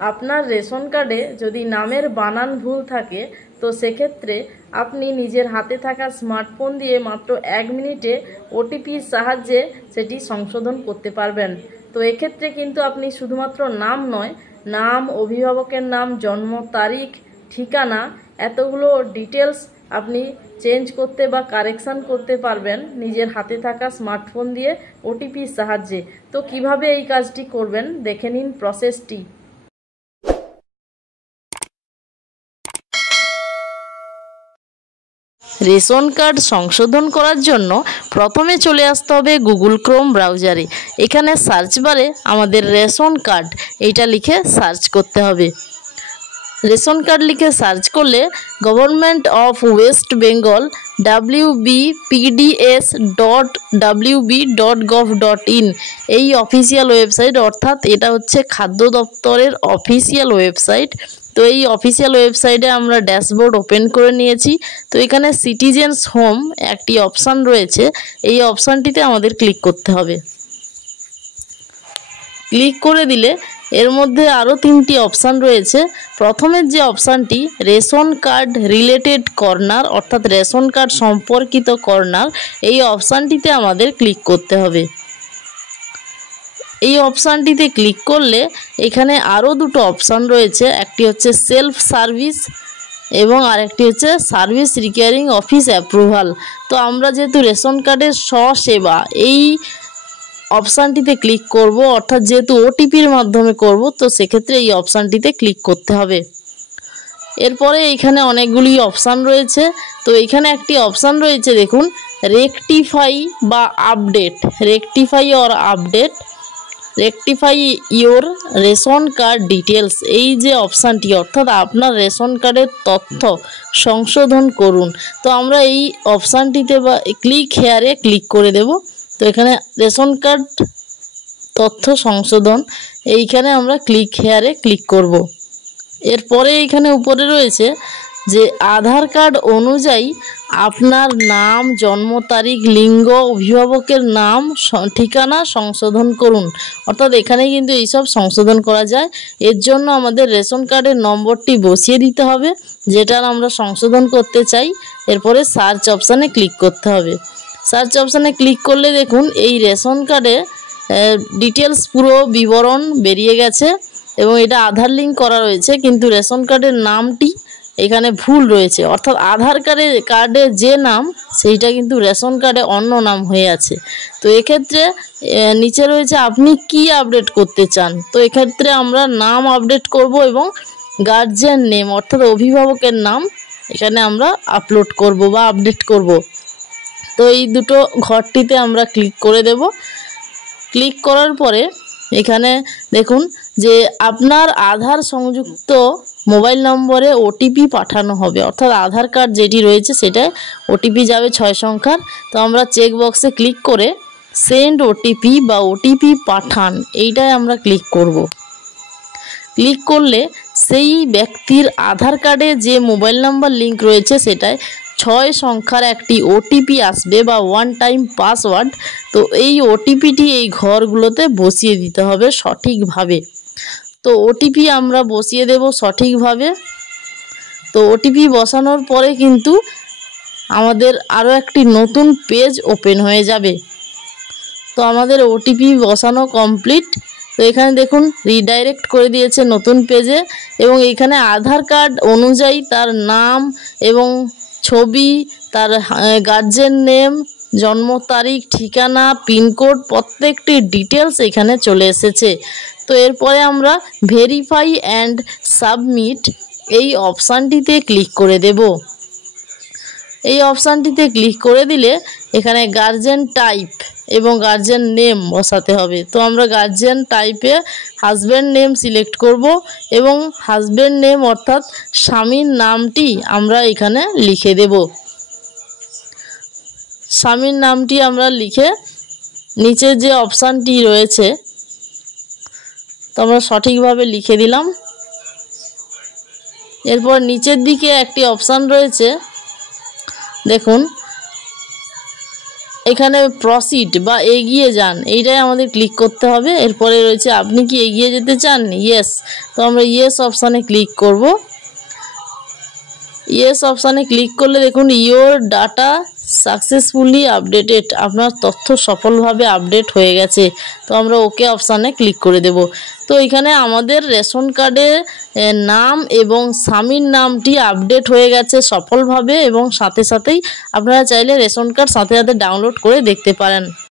আপনার রেশন কার্ডে যদি নামের বানান ভুল থাকে তো সেক্ষেত্রে আপনি নিজের হাতে থাকা স্মার্টফোন দিয়ে মাত্র 1 মিনিটে ওটিপির সাহায্যে সেটি সংশোধন করতে পারবেন। তো এক্ষেত্রে কিন্তু আপনি শুধুমাত্র নাম নয়, নাম, অভিভাবকের নাম, জন্ম তারিখ, ঠিকানা, এতগুলো ডিটেলস আপনি চেঞ্জ করতে বা কারেকশান করতে পারবেন নিজের হাতে থাকা স্মার্টফোন দিয়ে ওটিপির সাহায্যে। তো কিভাবে এই কাজটি করবেন দেখে নিন প্রসেসটি। রেশন কার্ড সংশোধন করার জন্য প্রথমে চলে আসতে হবে গুগল ক্রোম ব্রাউজারে। এখানে সার্চ বারে আমাদের রেশন কার্ড এইটা লিখে সার্চ করতে হবে। রেশন কার্ড লিখে সার্চ করলে government of West Bengal wbpds.wb.gov.in এই অফিসিয়াল ওয়েবসাইট, অর্থাৎ এটা হচ্ছে খাদ্য দপ্তরের অফিসিয়াল ওয়েবসাইট। তো এই অফিসিয়াল ওয়েবসাইটে আমরা ড্যাশবোর্ড ওপেন করে নিয়েছি। তো এখানে সিটিজেন্স হোম একটি অপশান রয়েছে, এই অপশানটিতে আমাদের ক্লিক করতে হবে। ক্লিক করে দিলে এর মধ্যে আরও 3টি অপশান রয়েছে। প্রথমের যে অপশানটি রেশন কার্ড রিলেটেড কর্নার, অর্থাৎ রেশন কার্ড সম্পর্কিত কর্নার, এই অপশানটিতে আমাদের ক্লিক করতে হবে। এই অপশানটিতে ক্লিক করলে এখানে আরও 2টো অপশান রয়েছে, একটি হচ্ছে সেলফ সার্ভিস এবং আরেকটি হচ্ছে সার্ভিস রিকোয়ারিং অফিস অ্যাপ্রুভাল। তো আমরা যেহেতু রেশন কার্ডের স্বসেবা এই অপশানটিতে ক্লিক করব, অর্থাৎ যেহেতু ওটিপির মাধ্যমে করব, তো সেক্ষেত্রে এই অপশানটিতে ক্লিক করতে হবে। এরপরে এখানে অনেকগুলি অপশান রয়েছে। তো এখানে একটি অপশান রয়েছে, দেখুন, রেকটিফাই বা update, rectify or update, rectify your ration card details, এই যে অপশানটি, অর্থাৎ আপনার রেশন কার্ডের তথ্য সংশোধন করুন। তো আমরা এই অপশানটিতে বা ক্লিক হেয়ারে ক্লিক করে দেব। তো এখানে রেশন কার্ড তথ্য সংশোধন, এইখানে আমরা ক্লিক হেয়ারে ক্লিক করব। এরপরে এইখানে উপরে রয়েছে যে আধার কার্ড অনুযায়ী আপনার নাম, জন্ম তারিখ, লিঙ্গ, অভিভাবকের নাম, ঠিকানা সংশোধন করুন। অর্থাৎ এখানে কিন্তু এইসব সংশোধন করা যায়। এর জন্য আমাদের রেশন কার্ডের নম্বরটি বসিয়ে দিতে হবে যেটা আমরা সংশোধন করতে চাই। এরপরে সার্চ অপশানে ক্লিক করতে হবে। সার্চ অপশানে ক্লিক করলে দেখুন এই রেশন কার্ডে ডিটেলস পুরো বিবরণ বেরিয়ে গেছে এবং এটা আধার লিঙ্ক করা রয়েছে, কিন্তু রেশন কার্ডের নামটি এখানে ভুল রয়েছে, অর্থাৎ আধার কার্ডে যে নাম সেইটা কিন্তু রেশন কার্ডে অন্য নাম হয়ে আছে। তো এক্ষেত্রে নিচে রয়েছে আপনি কি আপডেট করতে চান। তো এক্ষেত্রে আমরা নাম আপডেট করব এবং গার্জিয়ান নেম, অর্থাৎ অভিভাবকের নাম এখানে আমরা আপলোড করব বা আপডেট করব। তো এই দুটো ঘরটিতে আমরা ক্লিক করে দেব। ক্লিক করার পরে এখানে দেখুন যে আপনার আধার সংযুক্ত মোবাইল নম্বরে ওটিপি পাঠানো হবে, অর্থাৎ আধার কার্ড যেটি রয়েছে সেটায় ওটিপি যাবে 6 সংখ্যার। তো আমরা চেক বক্সে ক্লিক করে সেন্ড ওটিপি বা ওটিপি পাঠান এইটায় আমরা ক্লিক করব। ক্লিক করলে সেই ব্যক্তির আধার কার্ডে যে মোবাইল নাম্বার লিঙ্ক রয়েছে সেটায় 6 সংখ্যার একটি ওটিপি আসবে বা 1 টাইম পাসওয়ার্ড। তো এই ওটিপিটি এই ঘরগুলোতে বসিয়ে দিতে হবে সঠিকভাবে। তো ওটিপি আমরা বসিয়ে দেব সঠিকভাবে। তো ওটিপি বসানোর পরে কিন্তু আমাদের আরও একটি নতুন পেজ ওপেন হয়ে যাবে। তো আমাদের ওটিপি বসানো কমপ্লিট। তো এখানে দেখুন রিডাইরেক্ট করে দিয়েছে নতুন পেজে এবং এখানে আধার কার্ড অনুযায়ী তার নাম এবং ছবি, তার গার্জিয়ান নেম, জন্ম তারিখ, ঠিকানা, পিনকোড, প্রত্যেকটি ডিটেলস এখানে চলে এসেছে। তো এরপরে আমরা ভেরিফাই অ্যান্ড সাবমিট এই অপশানটিতে ক্লিক করে দেব। এই অপশানটিতে ক্লিক করে দিলে এখানে গার্জিয়ান টাইপ এবং গার্জিয়ান নেম বসাতে হবে। তো আমরা গার্জিয়ান টাইপে হাজব্যান্ড নেম সিলেক্ট করব এবং হাজব্যান্ড নেম অর্থাৎ স্বামীর নামটি আমরা এখানে লিখে দেব। স্বামীর নামটি আমরা লিখে নিচে যে অপশানটি রয়েছে তো আমরা সঠিকভাবে লিখে দিলাম। এরপর নিচের দিকে একটি অপশান রয়েছে, দেখুন এখানে প্রসিড বা এগিয়ে যান এইটাই আমাদের ক্লিক করতে হবে। এরপরে রয়েছে আপনি কি এগিয়ে যেতে চান, ইয়েস, তো আমরা ইয়েস অপশানে ক্লিক করব। ইয়েস অপশানে ক্লিক করলে দেখুন ইওর ডাটা সাকসেসফুলি আপডেটেড, আপনার তথ্য সফলভাবে আপডেট হয়ে গেছে। তো আমরা ওকে অপশানে ক্লিক করে দেব। তো এখানে আমাদের রেশন কার্ডের নাম এবং স্বামীর নামটি আপডেট হয়ে গেছে সফলভাবে, এবং সাথে সাথেই আপনারা চাইলে রেশন কার্ড সাথে সাথে ডাউনলোড করে দেখতে পারেন।